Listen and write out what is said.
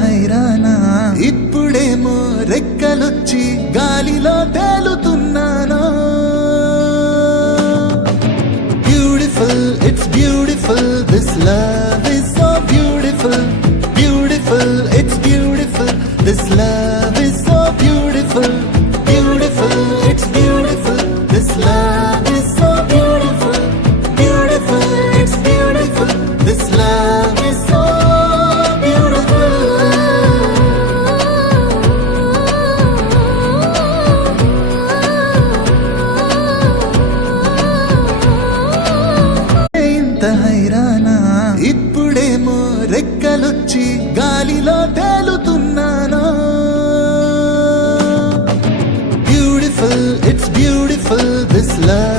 హైరానా ఇప్పుడేమో రెక్కలొచ్చి గాలిలో తేలుతున్నాను. Beautiful, it's beautiful, this love is so beautiful. Beautiful, it's beautiful, this love is so beautiful. Beautiful, it's beautiful, this love is so beautiful. Beautiful, it's beautiful, this love is so హైరానా ఇప్పుడేమో రెక్కలొచ్చి గాలిలో తేలుతున్నాను. Beautiful, it's beautiful, this love